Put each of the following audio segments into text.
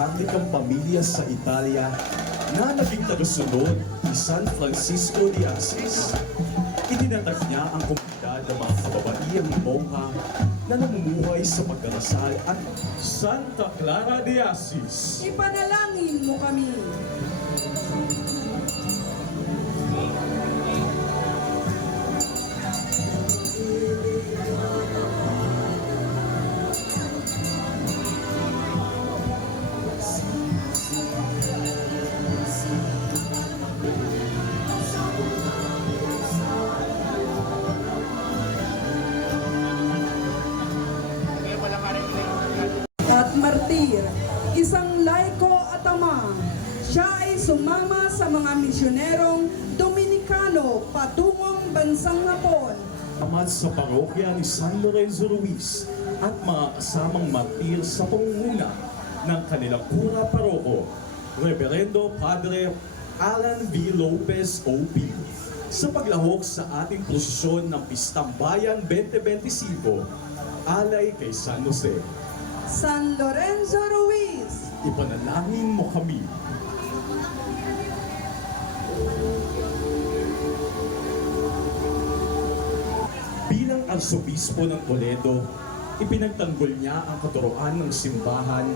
katolikang pamilya sa Italia na naging tagasunod ni San Francisco de Assis. Itinatag niya ang komunidad ng mga kababaihang mongha na namumuhay sa pagdarasal at Santa Clara de Assis. Ipanalangin mo kami. At martir, isang laiko at ama. Siya ay sumama sa mga misyonerong Dominikano patungong bansang Hapon. Amat sa parokya ni San Lorenzo Ruiz at mga kasamang martir sa pangunguna ng kanilang kura paroko, Reverendo Padre Alan V. Lopez O.P. sa paglahok sa ating prosesyon ng Pistang Bayan 2025, alay kay San Jose. San Lorenzo Ruiz, Ipanalangin mo kami. Bilang arsobispo ng Toledo, ipinagtanggol niya ang katuroan ng simbahan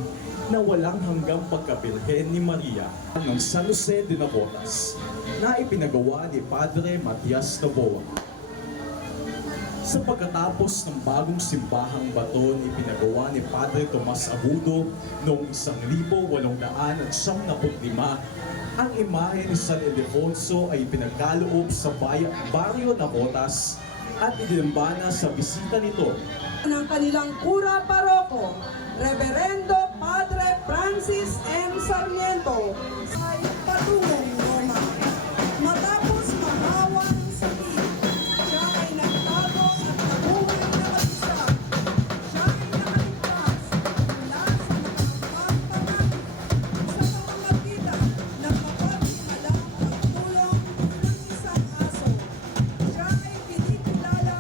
na walang hanggang pagkabirhen ni Maria ng San Jose de Navotas na ipinagawa ni Padre Matias Novoa. Sa pagkatapos ng bagong simbahang baton, ipinagawa ni Padre Tomas Agudo noong 1895 ang imahe ni San Ildefonso ay pinagkaloob sa baryo Navotas at idinambana sa bisita nito ng kanilang kura paroko, Reverendo Padre Francis M. Sarmiento, ay patungong Roma. Matapos mahawa ng sakit, siya ay nagtago at nabuhay na mag-isa. Siya ay nakaligtas mula sa mga pagpapagamit sa pamamagitan ng mapaghimalang pagtulong ng isang aso. Siya ay kinikilala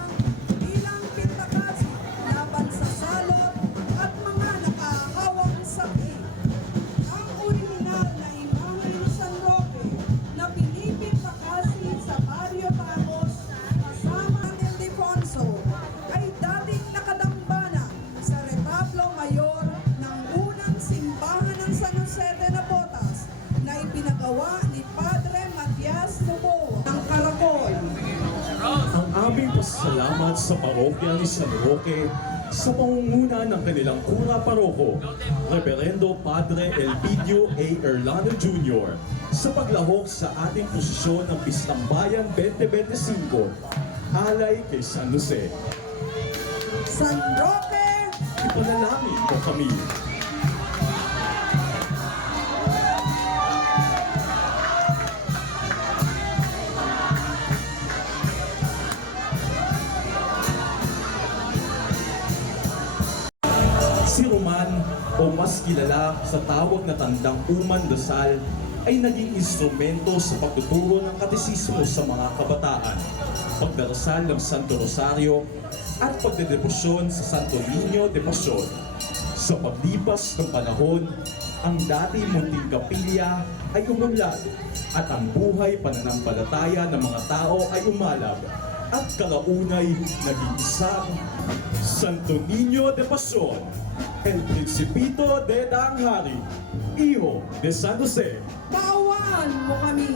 bilang pintakasi laban sa salot at mga nakahawang sakit. Ang orihinal na imahe ni San Roque na pinipintakasi sa Barrio Tacos kasama ng Ildefonso ay dating nakadambana sa retablo mayor ng unang simbahan ng San Jose de Navotas na ipinagawa ni Padre Matias Novoa ng Caracol. ang aming pasasalamat sa parokya ni San Roque sa pangunguna ng kanilang kura paroko, Reverendo Padre Elpidio A. Erlano Jr. sa paglahok sa ating posisyon ng Pistang Bayan 2025, alay kay San Jose. San Roque, Ipanalangin mo kami. Si Roman, o mas kilala sa tawag na tandang Uman Dasal, ay naging instrumento sa pagtuturo ng katesismo sa mga kabataan, pagdarasal ng Santo Rosario, at pagdedebosyon sa Santo Niño de Pasion. Sa paglipas ng panahon, ang dati munting kapilya ay umunlad at ang buhay pananampalataya ng mga tao ay umalab at kalaunay naging isang Santo Niño de Pasion, El Principito de Danghari, Hijo de San Jose. kaawaan mo kami.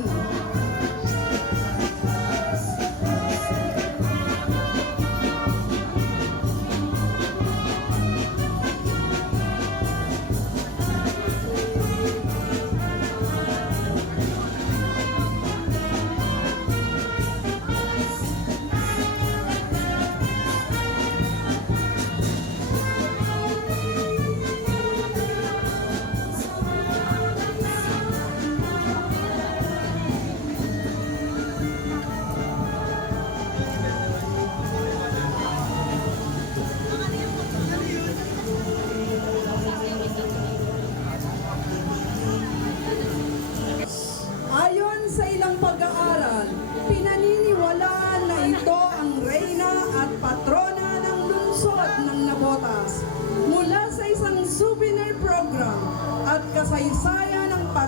Navotas mula sa isang souvenir program at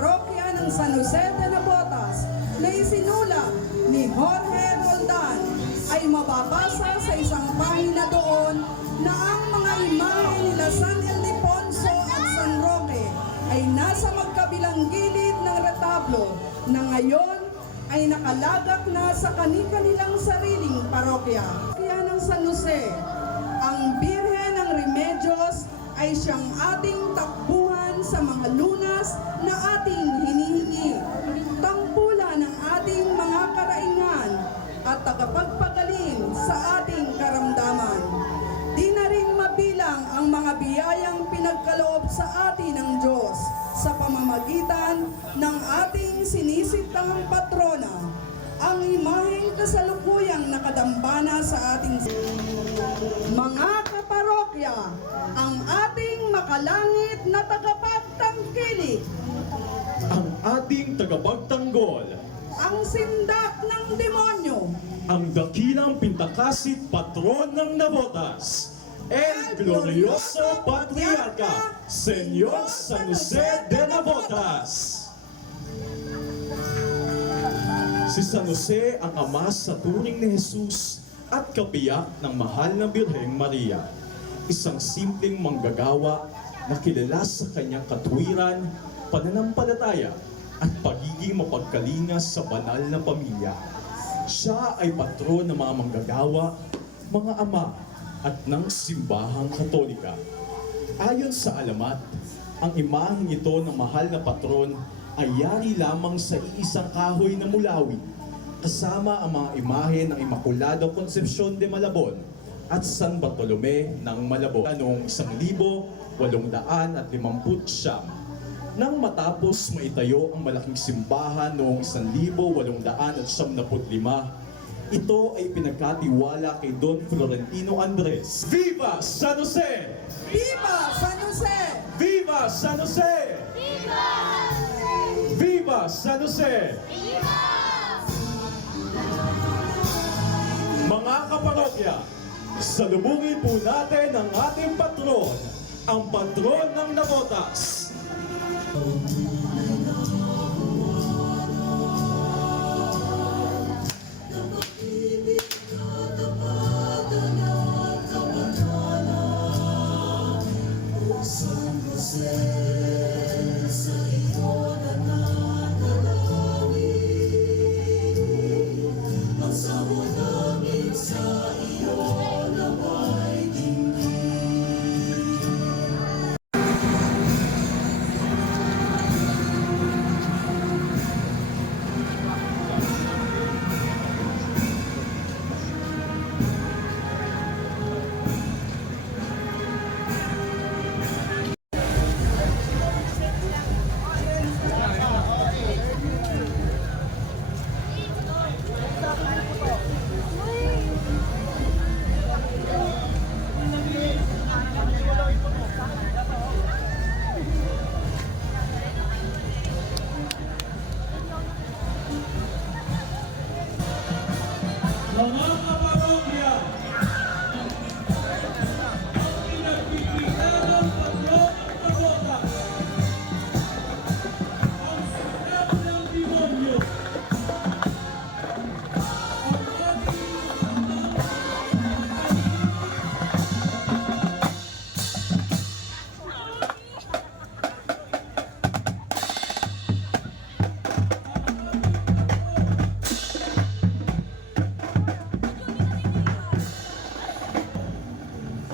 parokya ng San Jose de Navotas na isinulat ni Jorge Roldan ay mababasa sa isang pahina doon na ang mga imahe nila San Ildefonso at San Roque ay nasa magkabilang gilid ng retablo na ngayon ay nakalagak na sa kani-kanilang sariling parokya. Kaya ng San Jose, ang Birhen ng Remedios ay siyang ating takbuhan sa mga lunas na ating hinihingi, tangpulan ng ating mga karaingan at tagapagpagaling sa ating karamdaman. Di na rin mabilang ang mga biyayang pinagkaloob sa atin ng Diyos sa pamamagitan ng ating sinisitang patrona, ang imaheng kasalukuyang nakadambana sa ating mga kaparokya, ang ating makalangit na tagapagtangkilik, Ang ating tagapagtanggol, ang sindak ng demonyo, ang dakilang pintakasit patron ng Navotas, El Glorioso Patriarca, Senyor San Jose de Navotas. Si San Jose ang ama sa turing ni Jesus at kabiyak ng mahal na Birheng Maria. Isang simpleng manggagawa na kilala sa kanyang katuwiran, pananampalataya at pagiging mapagkalinga sa banal na pamilya. Siya ay patron ng mga manggagawa, mga ama at ng simbahang Katolika. Ayon sa alamat, ang imaheng ito ng mahal na patron ay yari lamang sa iisang kahoy na mulawi, kasama ang mga imahe ng Immaculada Concepcion de Malabon at San Bartolome ng Malabon noong 1859. Nang matapos maitayo ang malaking simbahan noong 1875, ito ay pinagkatiwala kay Don Florentino Andres. Viva San Jose! Viva San Jose! Viva San Jose! Viva San Jose! Mga kaparokya, salubungin po natin ang ating patron, ang patron ng Navotas. Mga kaparokya, ang pinagpipilian ng patron ng Navotas, ang sinap ng demonyo, ang ating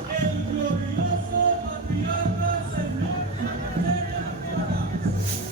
El Glorioso Patriarca, Senyor San Jose de Navotas.